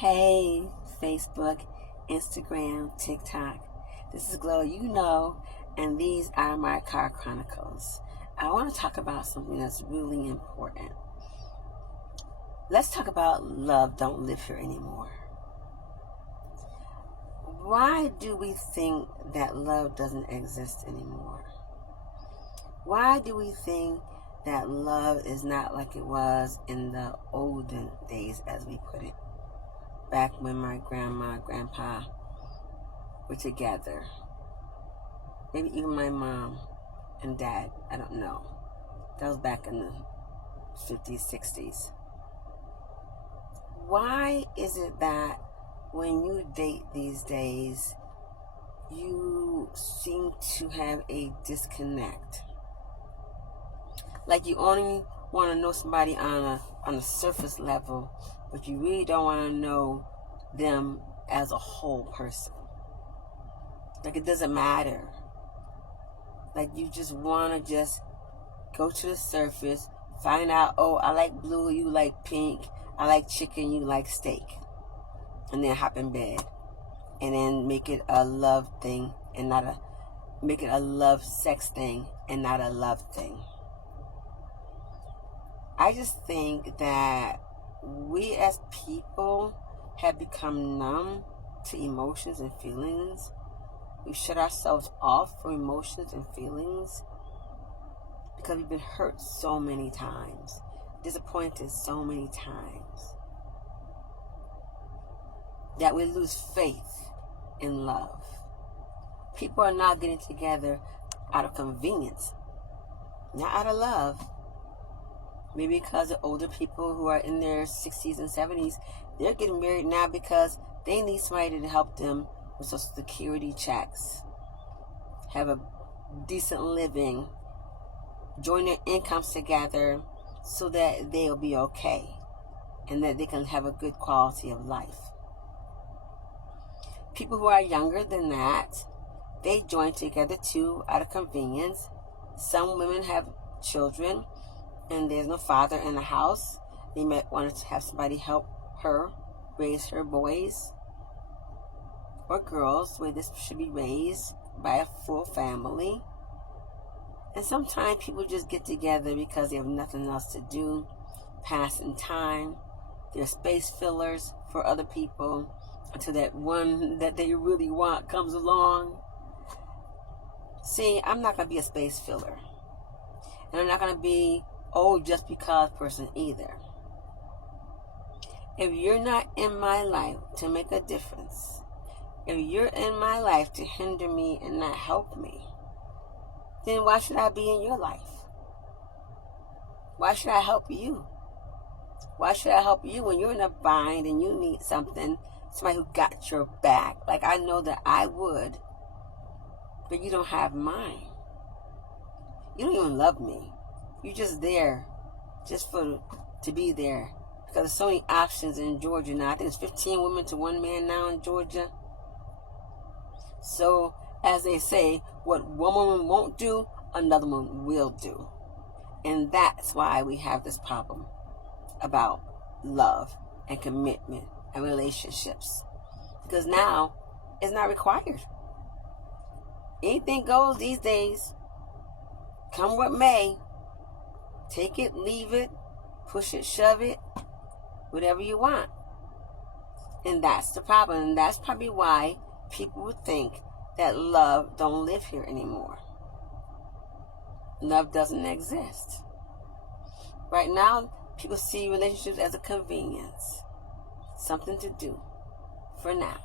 Hey, Facebook, Instagram, TikTok. This is Glow You Know, and these are my car chronicles. I want to talk about something that's really important. Let's talk about love don't live here anymore. Why do we think that love doesn't exist anymore? Why do we think that love is not like it was in the olden days, as we put it? Back when my grandma and grandpa were together. Maybe even my mom and dad, I don't know. That was back in the 50s, 60s. Why is it that when you date these days, you seem to have a disconnect? Like you only want to know somebody on a surface level, but you really don't want to know them as a whole person. Like it doesn't matter. Like you just want to just go to the surface, find out, oh, I like blue, you like pink, I like chicken, you like steak. And then hop in bed. And then make it a love thing and make it a love sex thing and not a love thing. I just think that we as people have become numb to emotions and feelings. We shut ourselves off from emotions and feelings because we've been hurt so many times, disappointed so many times, that we lose faith in love. People are now getting together out of convenience, not out of love. Maybe because the older people who are in their 60s and 70s, they're getting married now because they need somebody to help them with Social Security checks, have a decent living, join their incomes together so that they'll be okay and that they can have a good quality of life. People who are younger than that, they join together too out of convenience. Some women have children and there's no father in the house. They might want to have somebody help her raise her boys or girls, the way this should be raised by a full family. And sometimes people just get together because they have nothing else to do, passing time. They're space fillers for other people until that one that they really want comes along. See, I'm not going to be a space filler. And I'm not going to be just because person either. If you're not in my life to make a difference, if you're in my life to hinder me and not help me, then why should I be in your life? Why should I help you? Why should I help you when you're in a bind and you need something, somebody who got your back? Like I know that I would, but you don't have mine. You don't even love me. You're just there, just to be there. Because there's so many options in Georgia now. I think it's 15 women to one man now in Georgia. So, as they say, what one woman won't do, another one will do. And that's why we have this problem about love and commitment and relationships. Because now, it's not required. Anything goes these days. Come what may. Take it, leave it, push it, shove it, whatever you want. And that's the problem. And that's probably why people would think that love don't live here anymore. Love doesn't exist. Right now, people see relationships as a convenience. Something to do for now.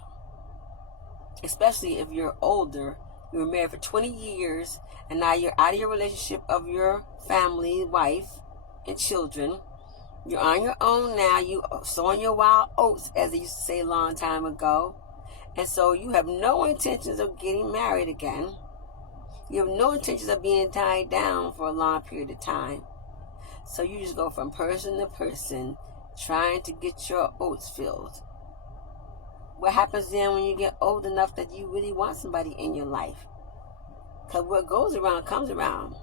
Especially if you're older. You were married for 20 years and now you're out of your relationship of your family, wife, and children. You're on your own now. You sowing your wild oats, as they used to say a long time ago. And so you have no intentions of getting married again. You have no intentions of being tied down for a long period of time. So you just go from person to person trying to get your oats filled. What happens then when you get old enough that you really want somebody in your life? Because what goes around comes around.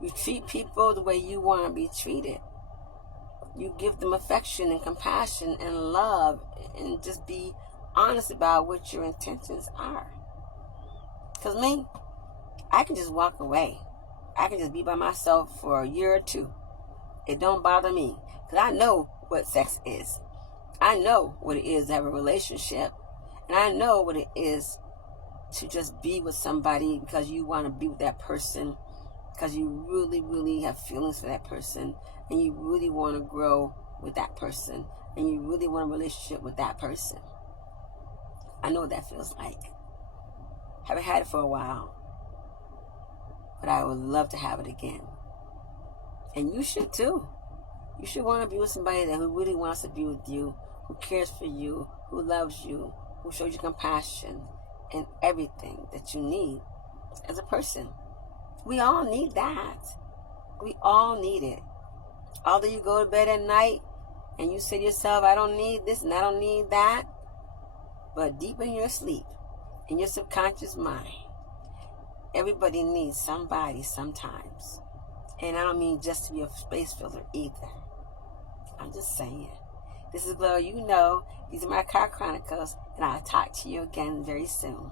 You treat people the way you want to be treated. You give them affection and compassion and love, and just be honest about what your intentions are. Because me, I can just walk away. I can just be by myself for a year or two. It don't bother me. Because I know what sex is. I know what it is to have a relationship. And I know what it is to just be with somebody because you want to be with that person. Because you really, really have feelings for that person. And you really want to grow with that person. And you really want a relationship with that person. I know what that feels like. Haven't had it for a while. But I would love to have it again. And you should too. You should want to be with somebody who really wants to be with you, who cares for you, who loves you, who shows you compassion and everything that you need as a person. We all need that. We all need it. Although you go to bed at night and you say to yourself, I don't need this and I don't need that. But deep in your sleep, in your subconscious mind, everybody needs somebody sometimes. And I don't mean just to be a space filler either. I'm just saying. This is Gloria. You know, these are my car chronicles, and I'll talk to you again very soon.